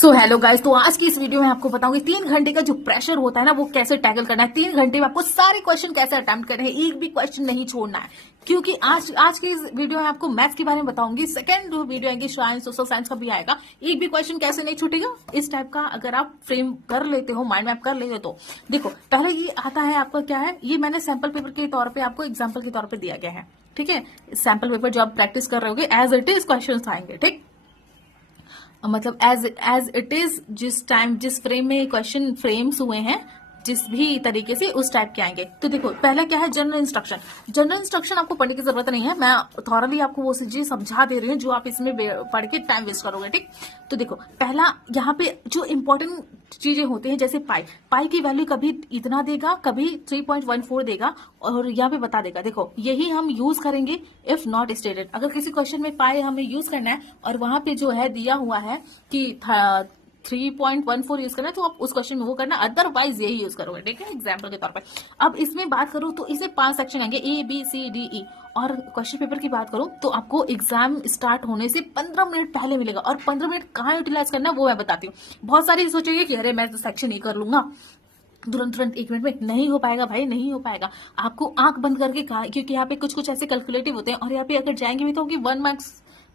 So hello guys, तो आज की इस वीडियो में आपको बताऊंगी 3 घंटे का जो प्रेशर होता है ना वो कैसे टैकल करना है। 3 घंटे में आपको सारे क्वेश्चन कैसे अटेम्प्ट करने हैं, एक भी क्वेश्चन नहीं छोड़ना है। क्योंकि आज की इस वीडियो में आपको मैथ्स के बारे में बताऊंगी। सेकंड वीडियो आएगी साइंस, सोशल साइंस का भी आएगा। एक भी क्वेश्चन कैसे नहीं छूटेगा इस टाइप का अगर आप फ्रेम कर लेते हो, माइंड मैप कर लेते हो तो देखो। पहले ये आता है आपका क्या है, ये मैंने सैंपल पेपर के तौर पर आपको एग्जाम्पल के तौर पर दिया गया है। ठीक है, सैंपल पेपर जो आप प्रैक्टिस कर रहे होगे एज इट इज क्वेश्चन आएंगे। ठीक, मतलब एज इट इज जिस फ्रेम में क्वेश्चन फ्रेम्स हुए हैं, जिस भी तरीके से उस टाइप के आएंगे। तो देखो पहला क्या है, जनरल इंस्ट्रक्शन। जनरल इंस्ट्रक्शन आपको पढ़ने की जरूरत नहीं है, मैं थॉरली आपको वो चीजें समझा दे रही हूँ जो आप इसमें पढ़ के टाइम वेस्ट करोगे। ठीक, तो देखो पहला यहाँ पे जो इंपॉर्टेंट चीजें होती हैं, जैसे पाई की वैल्यू कभी इतना देगा, कभी 3.14 देगा और यहाँ पे बता देगा। देखो यही हम यूज करेंगे इफ नॉट स्टेटेड। अगर किसी क्वेश्चन में पाई हमें यूज करना है और वहां पे जो है दिया हुआ है कि 3.14 यूज करना है तो आप उस क्वेश्चन में वो करना, अदरवाइज यही यूज करोगे। ठीक है, एग्जाम्पल के तौर पर। अब इसमें बात करूं तो इसमें 5 सेक्शन आएंगे, A B C D E। और क्वेश्चन पेपर की बात करूं तो आपको एग्जाम स्टार्ट होने से 15 मिनट पहले मिलेगा। और 15 मिनट कहाँ यूटिलाइज करना है वो मैं बताती हूँ। बहुत सारी सोचेंगे कि अरे मैं तो सेक्शन ही कर लूंगा तुरंत 1 मिनट में। नहीं हो पाएगा भाई, नहीं हो पाएगा। आपको आंख बंद करके क्योंकि यहाँ पे कुछ ऐसे कैलकुलेटिव होते हैं और यहाँ पे अगर जाएंगे भी तो 1 मार्क्स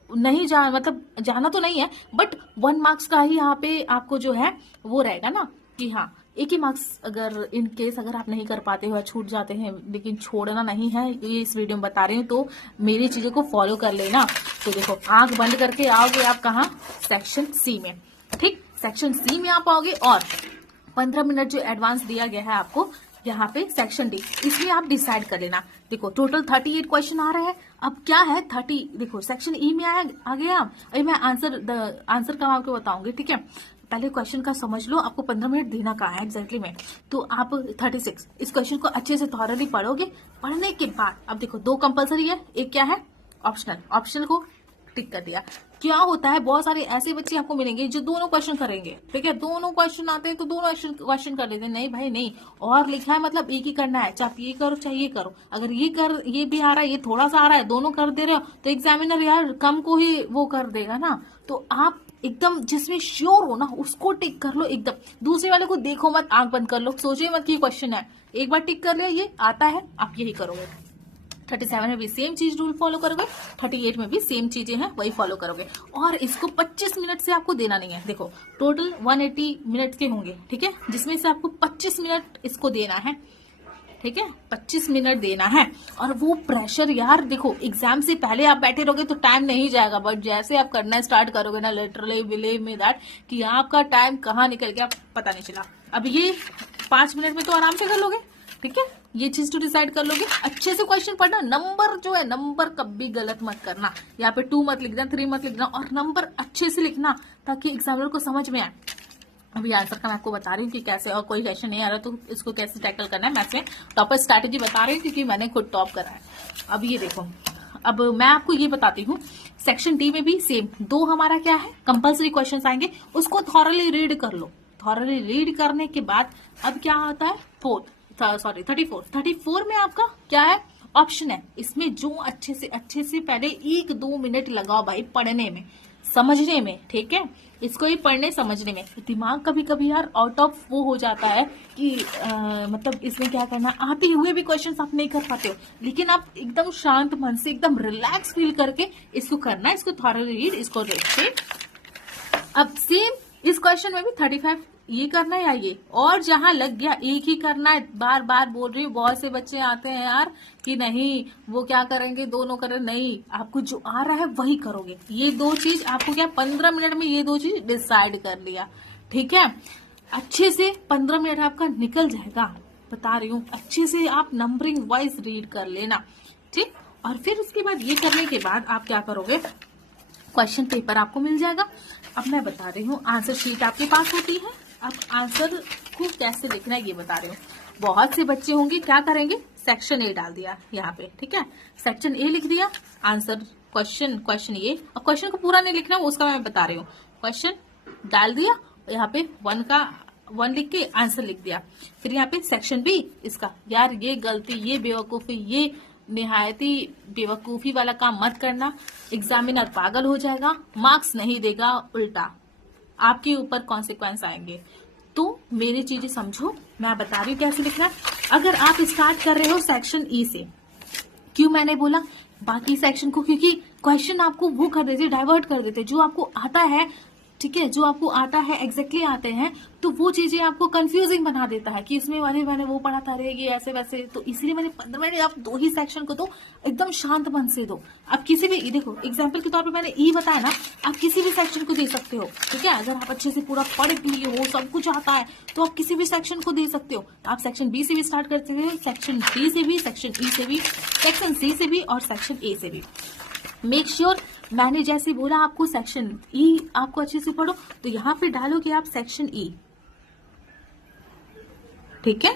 नहीं मतलब जाना तो नहीं है, बट 1 मार्क्स का ही यहाँ पे आपको जो है वो रहेगा ना कि हाँ एक ही मार्क्स अगर इन केस अगर आप नहीं कर पाते हो या छूट जाते हैं। लेकिन छोड़ना नहीं है, ये इस वीडियो में बता रही हूँ तो मेरी चीजों को फॉलो कर लेना। तो देखो आंख बंद करके आओगे आप कहाँ, सेक्शन सी में। ठीक, सेक्शन सी में आप आओगे और 15 मिनट जो एडवांस दिया गया है आपको यहाँ पे सेक्शन डी, इसमें आप डिसाइड कर लेना। देखो टोटल 38 क्वेश्चन आ रहा है। अब क्या है 30, देखो सेक्शन ई में आ गया। अभी मैं आंसर का आपको बताऊंगी। ठीक है, पहले क्वेश्चन का समझ लो, आपको 15 मिनट देना कहा है एग्जैक्टली में। तो आप 36 इस क्वेश्चन को अच्छे से थॉरली पढ़ोगे। पढ़ने के बाद अब देखो 2 कंपलसरी है, एक क्या है ऑप्शनल। ऑप्शनल को टिक कर दिया। क्या होता है, बहुत सारे ऐसे बच्चे आपको मिलेंगे जो दोनों क्वेश्चन करेंगे। ठीक है, दोनों क्वेश्चन आते हैं तो दोनों क्वेश्चन कर लेते हैं। नहीं भाई नहीं, और लिखा है मतलब एक ही करना है, चाहे ये करो चाहे ये करो। अगर ये भी आ रहा है, ये थोड़ा सा आ रहा है, दोनों कर दे रहे हो तो एग्जामिनर यार कम को ही वो कर देगा ना। तो आप एकदम जिसमें श्योर हो ना उसको टिक कर लो एकदम। दूसरे वाले को देखो मत, आंख बंद कर लो, सोचो मत कि क्वेश्चन है। एक बार टिक कर लिया, ये आता है, आप यही करोगे। 37 में भी सेम चीज रूल फॉलो करोगे, 38 में भी सेम चीजें हैं वही फॉलो करोगे। और इसको 25 मिनट से आपको देना नहीं है। देखो टोटल 180 मिनट के होंगे। ठीक है, जिसमें से आपको 25 मिनट इसको देना है। ठीक है, 25 मिनट देना है। और वो प्रेशर यार देखो, एग्जाम से पहले आप बैठे रहोगे तो टाइम नहीं जाएगा, बट जैसे आप करना स्टार्ट करोगे ना, लिटरली बिलीव मी दैट कि आपका टाइम कहाँ निकल गया पता नहीं चला। अब ये 5 मिनट में तो आराम से कर लोगे। ठीक है, ये चीज तो डिसाइड कर लोगे। अच्छे से क्वेश्चन पढ़ना, नंबर जो है नंबर कभी गलत मत करना। यहाँ पे 2 मत लिखना, 3 मत लिखना, और नंबर अच्छे से लिखना ताकि एग्जामिनर को समझ में आए। अभी आंसर का मैं आपको बता रही हूँ कि कैसे, और कोई क्वेश्चन नहीं आ रहा तो इसको कैसे टैकल करना है। मैथ्स में टॉपर स्ट्रैटेजी बता रही हूँ क्योंकि मैंने खुद टॉप करा है। अब ये देखो, अब मैं आपको ये बताती हूँ सेक्शन डी में भी सेम 2 हमारा क्या है कंपल्सरी क्वेश्चन आएंगे, उसको थॉरली रीड कर लो। थॉरली रीड करने के बाद अब क्या होता है 34 में आपका क्या है, ऑप्शन है। इसमें जो अच्छे से पहले 1-2 मिनट लगाओ भाई पढ़ने में, समझने में। ठीक है, इसको ही पढ़ने समझने में। दिमाग कभी कभी यार आउट ऑफ वो हो जाता है कि मतलब इसमें क्या करना, आते हुए भी क्वेश्चंस आप नहीं कर पाते हो। लेकिन आप एकदम शांत मन से एकदम रिलैक्स फील करके इसको करना है, इसको थॉरली रीड, इसको देखते। अब सेम इस क्वेश्चन में भी 35 ये करना है या ये, और जहां लग गया एक ही करना है। बार बार बोल रही हूँ, बहुत से बच्चे आते हैं यार कि नहीं वो क्या करेंगे, दोनों करें। नहीं, आपको जो आ रहा है वही करोगे। ये 2 चीज आपको क्या 15 मिनट में ये 2 चीज डिसाइड कर लिया। ठीक है, अच्छे से 15 मिनट आपका निकल जाएगा, बता रही हूँ। अच्छे से आप नंबरिंग वाइज रीड कर लेना। ठीक, और फिर उसके बाद ये करने के बाद आप क्या करोगे, क्वेश्चन पेपर आपको मिल जाएगा। अब मैं बता रही हूँ, आंसर शीट आपके पास होती है। अब आंसर को कैसे लिखना है ये बता रही हूँ। बहुत से बच्चे होंगे क्या करेंगे, सेक्शन ए डाल दिया यहाँ पे। ठीक है, सेक्शन ए लिख दिया, आंसर क्वेश्चन ए। और क्वेश्चन को पूरा नहीं लिखना, उसका मैं बता रही हूँ। क्वेश्चन डाल दिया, यहाँ पे 1 लिख के आंसर लिख दिया। फिर यहाँ पे सेक्शन बी, इसका यार ये गलती, ये बेवकूफी, ये निहायती बेवकूफी वाला काम मत करना, एग्जामिनर पागल हो जाएगा, मार्क्स नहीं देगा उल्टा। आपके ऊपर कॉन्सिक्वेंस आएंगे। तो मेरी चीजें समझो, मैं बता रही हूँ कैसे लिखना है। अगर आप स्टार्ट कर रहे हो सेक्शन ई से, क्यों मैंने बोला बाकी सेक्शन को, क्योंकि क्वेश्चन आपको वो कर देते, डाइवर्ट कर देते, जो आपको आता है, ठीक है, जो आपको आता है एग्जैक्टली आते हैं, तो वो चीजें आपको कंफ्यूजिंग बना देता है कि इसमें वाले मैंने वो पढ़ा था, रहेगी ऐसे वैसे। तो इसलिए मैंने 15 मिनट आप 2 ही सेक्शन को दो, एकदम शांत मन से दो। आप किसी भी, देखो एग्जाम्पल के तौर पे मैंने ई बताया ना, आप किसी भी सेक्शन को दे सकते हो, ठीक है। अगर आप अच्छे से पूरा पढ़ लिए हो, सब कुछ आता है, तो आप किसी भी सेक्शन को दे सकते हो। आप सेक्शन बी से भी स्टार्ट करते हो, सेक्शन डी से भी, सेक्शन ई से भी, सेक्शन सी से भी और सेक्शन ए से भी। मेक श्योर मैंने जैसे बोला आपको सेक्शन ई आपको अच्छे से पढ़ो, तो यहां पे डालोगे आप सेक्शन ई, ठीक है,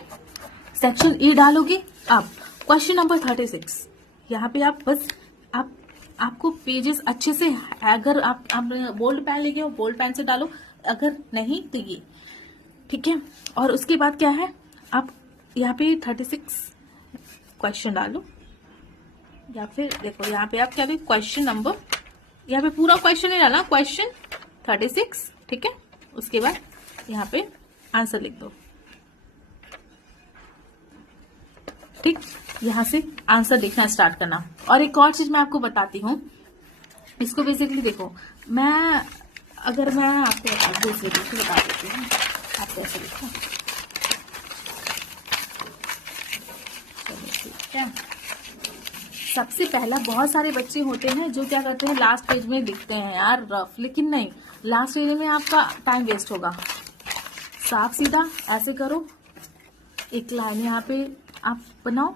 सेक्शन ई डालोगे। अब क्वेश्चन नंबर 36, यहाँ पे आप बस आपको पेजेस अच्छे से, अगर आप बोल्ड पेन लेके हो बोल्ड पेन से डालो, अगर नहीं तो ये, ठीक है। और उसके बाद क्या है, आप यहाँ पे 36 क्वेश्चन डालो, या फिर देखो यहाँ पे आप क्या भी क्वेश्चन नंबर, यहाँ पे पूरा क्वेश्चन नहीं डालना, क्वेश्चन 36, ठीक है। उसके बाद यहाँ पे आंसर लिख दो, ठीक। यहां से आंसर लिखना स्टार्ट करना। और एक और चीज मैं आपको बताती हूँ, इसको बेसिकली देखो, अगर मैं आपको दूसरे बता देती हूँ, आप कैसे लिखो, ठीक है। सबसे पहला, बहुत सारे बच्चे होते हैं जो क्या करते हैं, लास्ट पेज में लिखते हैं यार रफ, लेकिन नहीं, लास्ट पेज में आपका टाइम वेस्ट होगा। साफ सीधा ऐसे करो, एक लाइन यहाँ पे आप बनाओ,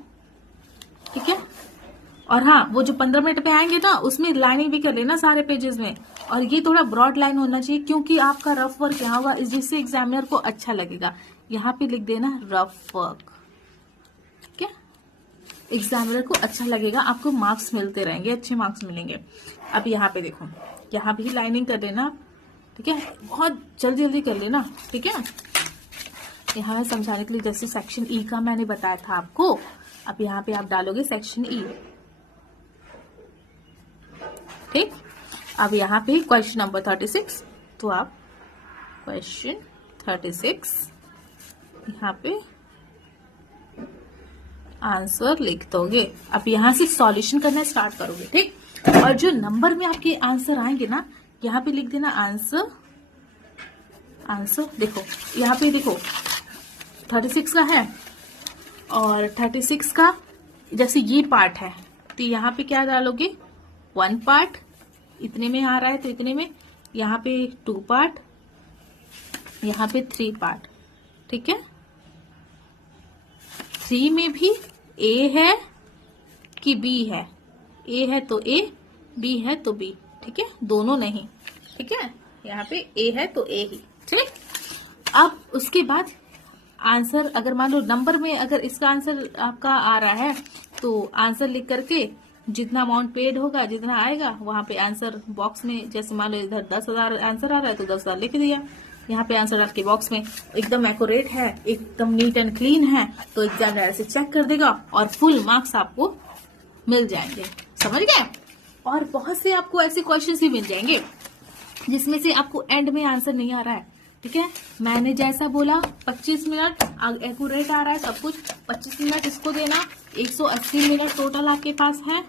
ठीक है। और हाँ, वो जो 15 मिनट पे आएंगे ना, उसमें लाइनिंग भी कर लेना सारे पेजेस में, और ये थोड़ा ब्रॉड लाइन होना चाहिए, क्योंकि आपका रफ वर्क यहाँ होगा, जिससे एग्जामिनर को अच्छा लगेगा। यहाँ पे लिख देना रफ वर्क, ठीक है, एग्जामिनर को अच्छा लगेगा, आपको मार्क्स मिलते रहेंगे, अच्छे मार्क्स मिलेंगे। अब यहाँ पे देखो, यहाँ भी लाइनिंग कर लेना, ठीक है, बहुत जल्दी जल्दी कर लेना, ठीक है। यहाँ मैं समझाने के लिए, जैसे सेक्शन ई का मैंने बताया था आपको, अब यहाँ पे आप डालोगे सेक्शन ई, ठीक। अब यहाँ पे क्वेश्चन नंबर 36, तो आप क्वेश्चन 36 यहाँ पे आंसर लिख दोगे। अब यहाँ से सॉल्यूशन करना स्टार्ट करोगे, ठीक। और जो नंबर में आपके आंसर आएंगे ना, यहाँ पे लिख देना आंसर, देखो यहाँ पे देखो 36 का है, और 36 का जैसे ये पार्ट है, तो यहाँ पे क्या डालोगे, 1 पार्ट, इतने में आ रहा है तो इतने में, यहाँ पे 2 पार्ट, यहाँ पे 3 पार्ट, ठीक है। 3 में भी ए है कि बी है, ए है तो ए, बी है तो बी, ठीक है, दोनों नहीं, ठीक है। यहाँ पे ए है तो ए ही, ठीक। अब उसके बाद आंसर, अगर मान लो नंबर में अगर इसका आंसर आपका आ रहा है, तो आंसर लिख करके जितना अमाउंट पेड होगा, जितना आएगा, वहां पे आंसर बॉक्स में, जैसे मान लो इधर 10,000 आंसर आ रहा है तो 10,000 लिख दिया, यहाँ पे आंसर आपके बॉक्स में एकदम एक्यूरेट है, एकदम नीट एंड क्लीन है, तो एग्जामिनर ऐसे चेक कर देगा और फुल मार्क्स आपको मिल जाएंगे, समझ गए। और बहुत से आपको ऐसे क्वेश्चंस भी मिल जाएंगे जिसमें से आपको एंड में आंसर नहीं आ रहा है, ठीक है। मैंने जैसा बोला 25 मिनट एक्यूरेट आ रहा है सब कुछ, 25 मिनट इसको देना, 180 मिनट टोटल आपके पास है,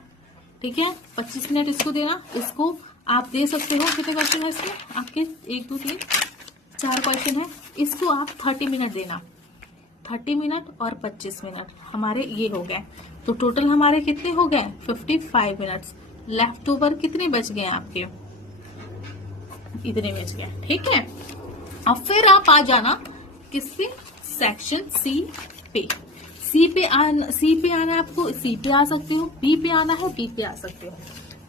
ठीक है। 25 मिनट इसको देना, इसको आप दे सकते हो, कितने क्वेश्चन है इसमें आपके, 1 2 3 4 क्वेश्चन है, इसको आप 30 मिनट देना, 30 मिनट और 25 मिनट हमारे ये हो गए, तो टोटल हमारे कितने हो गए, 55 मिनट्स। लेफ्ट ओवर कितने बच गए आपके, इतने बच गए, ठीक है। अब फिर आप आ जाना किससे, सेक्शन सी पे। सी पे आना है आपको, सी पे आ सकते हो, बी पे आना है, बी पे आ सकते हो,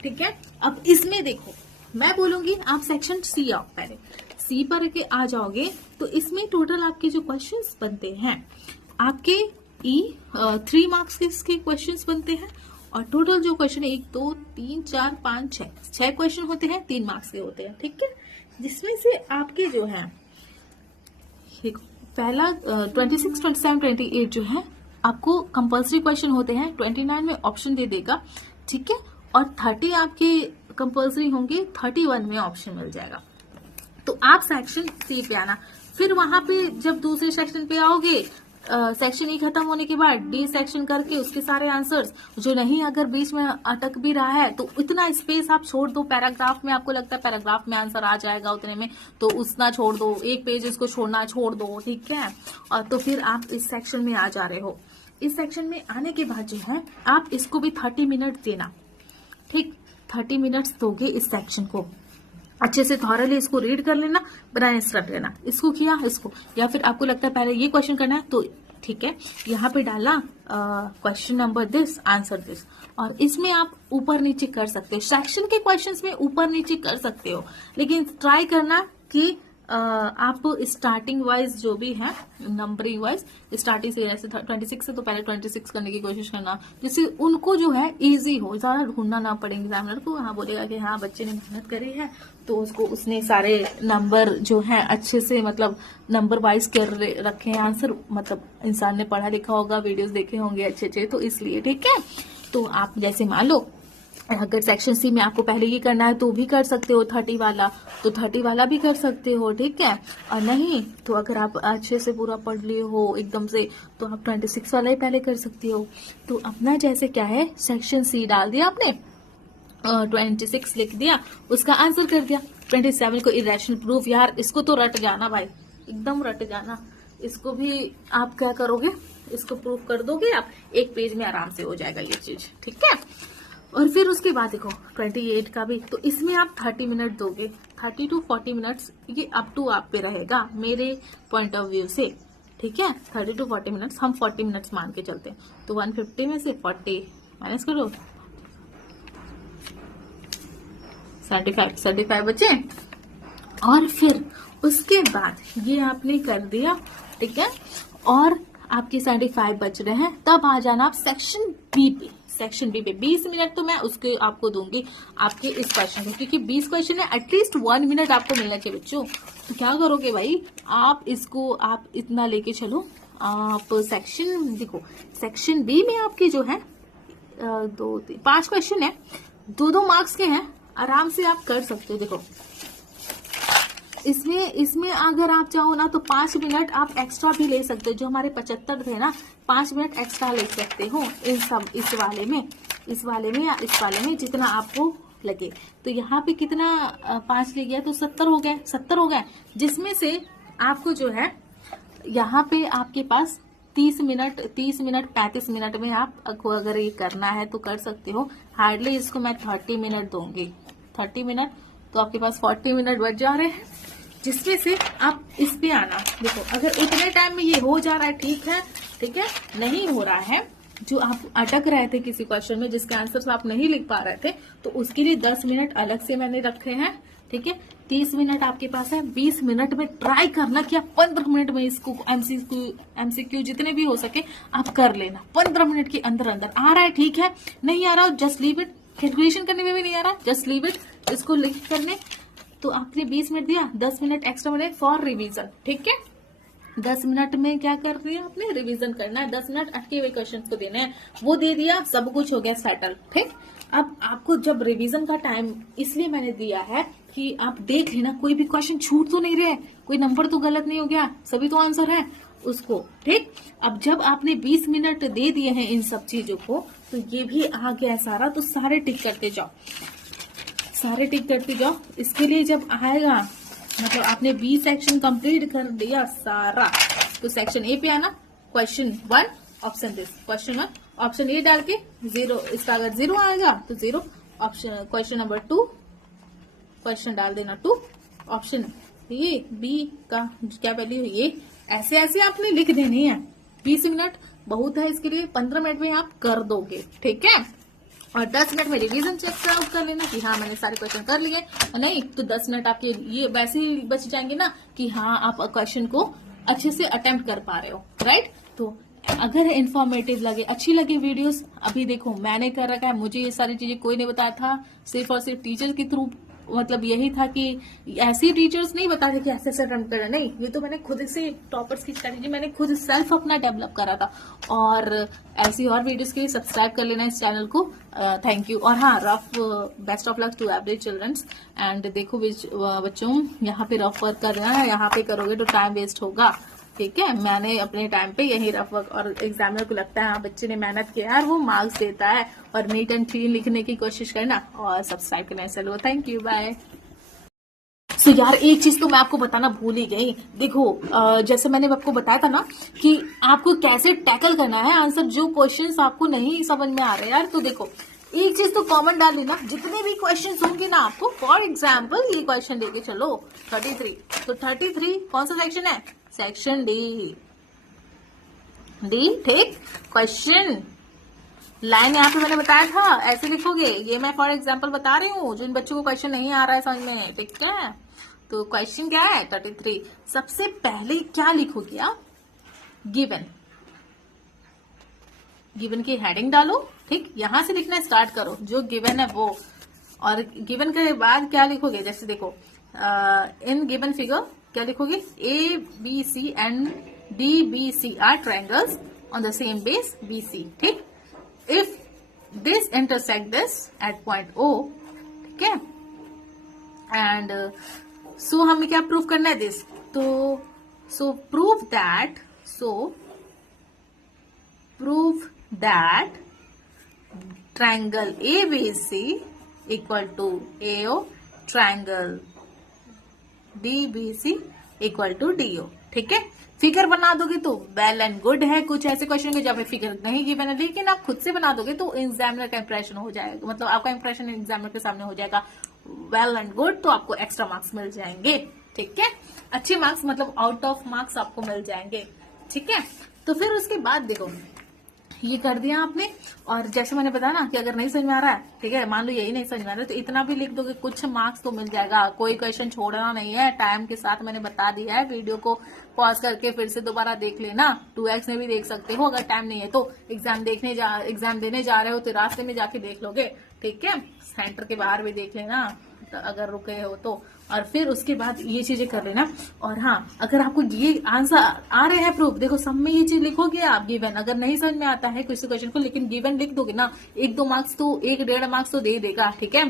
ठीक है। अब इसमें देखो, मैं बोलूंगी आप सेक्शन सी आओ, पहले सी पर के आ जाओगे, तो इसमें टोटल आपके जो क्वेश्चंस बनते हैं, आपके 3 मार्क्स के इसके क्वेश्चंस बनते हैं, और टोटल जो क्वेश्चन है 1 2 3 4 5 6 क्वेश्चन होते हैं, 3 मार्क्स के होते हैं, ठीक है। जिसमें से आपके जो है पहला 26 27 28 जो है आपको कंपल्सरी क्वेश्चन होते हैं, 29 में ऑप्शन दे देगा, ठीक है। और 30 आपके कंपल्सरी होंगे, 31 में ऑप्शन मिल जाएगा, तो आप सेक्शन सी पे आना। फिर वहां पे जब दूसरे सेक्शन पे आओगे, सेक्शन ई खत्म होने के बाद डी सेक्शन करके उसके सारे आंसर्स जो नहीं, अगर बीच में अटक भी रहा है तो इतना स्पेस आप छोड़ दो। पैराग्राफ में आपको लगता है पैराग्राफ में आंसर आ जाएगा उतने में, तो उतना छोड़ दो, एक पेज इसको छोड़ दो, ठीक है। और तो फिर आप इस सेक्शन में आ जा रहे हो। इस सेक्शन में आने के बाद जो है आप इसको भी 30 मिनट देना, ठीक। 30 मिनट्स दोगे इस सेक्शन को, अच्छे से थॉरली इसको रीड कर लेना, बिना इंस्ट्रक्ट लेना। इसको किया, इसको, या फिर आपको लगता है पहले ये क्वेश्चन करना है तो ठीक है, यहाँ पे डाला question number this, answer this, और इसमें आप ऊपर नीचे कर सकते हो। सेक्शन के क्वेश्चंस में ऊपर नीचे कर सकते हो, लेकिन ट्राई करना कि आप स्टार्टिंग वाइज जो भी है, नंबरिंग वाइज स्टार्टिंग से, जैसे 26 से तो पहले 26 करने की कोशिश करना, जिससे उनको जो है इजी हो, ज्यादा ढूंढना ना पड़े एग्जामिनर को। हाँ बोलेगा कि हाँ बच्चे ने मेहनत करी है, तो उसको उसने सारे नंबर जो है अच्छे से, मतलब नंबर वाइज कर रखे हैं आंसर, मतलब इंसान ने पढ़ा लिखा होगा, वीडियोस देखे होंगे अच्छे, तो इसलिए ठीक है। तो आप जैसे मान लो अगर सेक्शन सी में आपको पहले ये करना है तो भी कर सकते हो 30 वाला, तो 30 वाला भी कर सकते हो, ठीक है। और नहीं तो अगर आप अच्छे से पूरा पढ़ लिए हो एकदम से, तो आप 26 वाला ही पहले कर सकते हो। तो अपना जैसे क्या है, सेक्शन सी डाल दिया आपने, 26 लिख दिया, उसका आंसर कर दिया। 27 को इरेशनल प्रूफ, यार इसको तो रट जाना भाई, एकदम रट जाना। इसको भी आप क्या करोगे, इसको प्रूफ कर दोगे आप, एक पेज में आराम से हो जाएगा ये चीज, ठीक है। और फिर उसके बाद देखो 28 का भी, तो इसमें आप 30 मिनट दोगे, 30 to 40 मिनट्स, ये अप टू आप पे रहेगा मेरे पॉइंट ऑफ व्यू से, ठीक है। 30 to 40 मिनट्स, हम 40 मिनट्स मान के चलते हैं, तो 150 में से 40 माइनस करो, 75 बचे। और फिर उसके बाद ये आपने कर दिया, ठीक है, और आपके 75 बच रहे हैं, तब आ जाना आप सेक्शन बी पे। सेक्शन बी पे 20 मिनट तो मैं उसके आपको दूंगी आपके इस क्वेश्चन को, क्योंकि 20 क्वेश्चन है, एटलीस्ट 1 मिनट आपको मिलना चाहिए बच्चों। तो क्या करोगे भाई, आप इसको आप इतना लेके चलो, आप सेक्शन देखो, सेक्शन बी में आपके जो है 5 क्वेश्चन है, 2-2 मार्क्स के हैं, आराम से आप कर सकते हो। देखो इसमें अगर आप चाहो ना तो 5 मिनट आप एक्स्ट्रा भी ले सकते हो, जो हमारे 75 थे ना, 5 मिनट एक्स्ट्रा ले सकते हो इस वाले में या इस वाले में, जितना आपको लगे। तो यहाँ पे कितना 5 ले गया तो 70 हो गए, जिसमें से आपको जो है यहाँ पे आपके पास 30 मिनट 35 मिनट में आप अगर ये करना है तो कर सकते हो। हार्डली इसको मैं 30 मिनट दूंगी, 30 मिनट, तो आपके पास 40 मिनट बच जा रहे हैं, जिसमें से आप इस पे आना। देखो अगर इतने टाइम में ये हो जा रहा है, ठीक है, नहीं हो रहा है, जो आप अटक रहे थे किसी क्वेश्चन में जिसके आंसर आप नहीं लिख पा रहे थे, तो उसके लिए 10 मिनट अलग से मैंने रखे हैं, ठीक है। 30 मिनट आपके पास है, 20 मिनट में ट्राई करना कि आप 15 मिनट में इसको एमसीक्यू जितने भी हो सके आप कर लेना, 15 मिनट के अंदर आ रहा है, ठीक है, नहीं आ रहा जस्ट लीव इट, कैलकुलेशन करने में भी नहीं आ रहा जस्ट लीव इट, इसको लिख करने। तो आपने 20 मिनट दिया, 10 मिनट एक्स्ट्रा मिले फॉर रिवीजन, ठीक है। 10 मिनट में क्या कर रही है आपने, रिवीजन करना है, 10 मिनट अटके हुए क्वेश्चन को देने हैं, वो दे दिया, सब कुछ हो गया सेटल, ठीक। अब आपको जब रिवीजन का टाइम इसलिए मैंने दिया है कि आप देख लेना कोई भी क्वेश्चन छूट तो नहीं रहे, कोई नंबर तो गलत नहीं हो गया, सभी तो आंसर है उसको, ठीक। अब जब आपने 20 मिनट दे दिए हैं इन सब चीजों को, तो ये भी आ गया सारा, तो सारे टिक करते जाओ, सारे टिक करते जाओ। इसके लिए जब आएगा, मतलब आपने बी सेक्शन कंप्लीट कर दिया सारा, तो सेक्शन ए पे आना, question 1 option this, question 1 option A डाल के 0, इसका अगर 0 आएगा तो 0, ऑप्शन क्वेश्चन नंबर 2 क्वेश्चन डाल देना 2, ऑप्शन ये बी का क्या वैल्यू है ये, ऐसे आपने लिख देनी है। 20 मिनट बहुत है, इसके लिए 15 मिनट में आप कर दोगे, ठीक है। और 10 मिनट में रिवीजन चेक आउट कर लेना कि हाँ मैंने सारे क्वेश्चन कर लिए, नहीं तो 10 मिनट आपके ये वैसे ही बच जाएंगे ना कि हाँ आप क्वेश्चन को अच्छे से अटेम्प्ट कर पा रहे हो, राइट। तो अगर इन्फॉर्मेटिव लगे, अच्छी लगी वीडियोस, अभी देखो मैंने कर रखा है, मुझे ये सारी चीजें कोई नहीं बताया था, सिर्फ और सिर्फ टीचर के थ्रू मतलब यही था कि ऐसी टीचर्स नहीं बताते कि ऐसे ऐसे अटेम्प्ट करना, नहीं, ये तो मैंने खुद से टॉपर्स की स्ट्रेटेजी मैंने खुद सेल्फ अपना डेवलप करा था। और ऐसी और वीडियोस के लिए सब्सक्राइब कर लेना इस चैनल को। Thank you. और हाँ, रफ best of luck to every childrens. And देखो बच्चों, यहाँ पे रफ वर्क कर रहे हैं, यहाँ पे करोगे तो टाइम वेस्ट होगा, ठीक है। मैंने अपने टाइम पे यही रफ वर्क, और एग्जामिनर को लगता है हाँ बच्चे ने मेहनत किया है और वो मार्क्स देता है। और नीट एंड क्लीन लिखने की कोशिश करना और सब्सक्राइब करना। चलो, थैंक यू, बाय। सो यार, एक चीज तो मैं आपको बताना भूल ही गई। देखो जैसे मैंने आपको बताया था ना कि आपको कैसे टैकल करना है आंसर, जो क्वेश्चंस आपको नहीं समझ में आ रहे यार, तो देखो एक चीज तो कॉमन डाल लेना, जितने भी क्वेश्चंस होंगे ना आपको, फॉर एग्जाम्पल ये क्वेश्चन लेके चलो 33, तो 33 कौन सा सेक्शन है? सेक्शन डी, ठीक। क्वेश्चन लाइन यहाँ पे मैंने बताया था ऐसे लिखोगे, ये मैं फॉर एग्जाम्पल बता रही हूँ जिन बच्चों को क्वेश्चन नहीं आ रहा है समझ में, ठीक है। तो क्वेश्चन क्या है? 33। सबसे पहले क्या लिखोगे आप? गिवन, गिवन की हेडिंग डालो, ठीक, यहां से लिखना स्टार्ट करो जो गिवन है वो। और गिवन के बाद क्या लिखोगे? जैसे देखो इन गिवन फिगर क्या लिखोगे? A B C and D B C are triangles on the same base B C, ठीक। If this intersect this at point O, ठीक है। एंड सो हमें क्या प्रूव करना है? दिस, तो सो prove that triangle ABC equal to AO, triangle DBC equal to DO, ठीक है। फिगर बना दोगे तो वेल एंड गुड है। कुछ ऐसे क्वेश्चन के जब फिगर नहीं गिवन है, लेकिन आप खुद से बना दोगे तो एग्जामिनर का इंप्रेशन हो जाएगा, मतलब आपका इंप्रेशन एग्जामिनर के सामने हो जाएगा वेल एंड गुड, तो आपको एक्स्ट्रा मार्क्स मिल जाएंगे, ठीक है। अच्छे मार्क्स मतलब आउट ऑफ मार्क्स आपको मिल जाएंगे, ठीक है। तो फिर उसके बाद देखो ये कर दिया आपने, और जैसे मैंने बताया ना कि अगर नहीं समझ में आ रहा है, ठीक है, मान लो यही नहीं समझ में आ रहा है, तो इतना भी लिख दोगे कुछ मार्क्स तो मिल जाएगा। कोई क्वेश्चन छोड़ना नहीं है, टाइम के साथ मैंने बता दिया है। वीडियो को पॉज करके फिर से दोबारा देख लेना, 2x में भी देख सकते हो अगर टाइम नहीं है तो। एग्जाम देने जा रहे हो तो रास्ते में जाके देख लोगे, ठीक है। सेंटर के बाहर भी देख लेना अगर रुके हो तो। और फिर उसके बाद ये चीजें कर लेना। और हाँ, अगर आपको ये आंसर आ रहे हैं प्रूफ, देखो सब में ये चीज लिखोगे आप गिवन। अगर नहीं समझ में आता है किसी क्वेश्चन को, लेकिन गिवन लिख दोगे ना, 1-2 मार्क्स तो 1-1.5 मार्क्स तो दे देगा, ठीक है।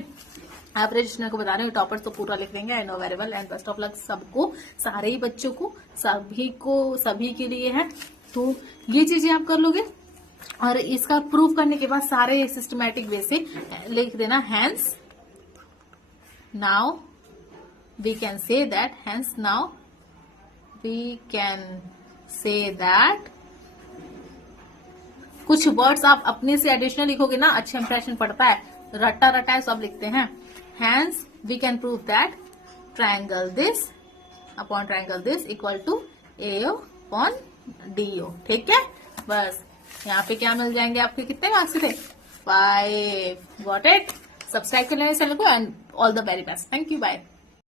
आप रजिस्टर को बता रहे हो, टॉपर्स तो पूरा लिख देंगे। No variable and best of luck सबको, सारे ही बच्चों को, सभी के लिए है। तो ये चीजें आप कर लोगे, और इसका प्रूफ करने के बाद सारे सिस्टमैटिक वे से लिख देना। Hence now we can say that कुछ वर्ड्स आप अपने से एडिशनल लिखोगे ना, अच्छा इंप्रेशन पड़ता है। रट्टा रटा सब लिखते हैं। hence we can prove that triangle this upon triangle this equal to AO upon DO, ठीक है। बस यहाँ पे क्या मिल जाएंगे आपके? कितने मार्क्स थे? 5। Got it. सब्सक्राइब कर लेना चैनल को and all the very best. Thank you, bye.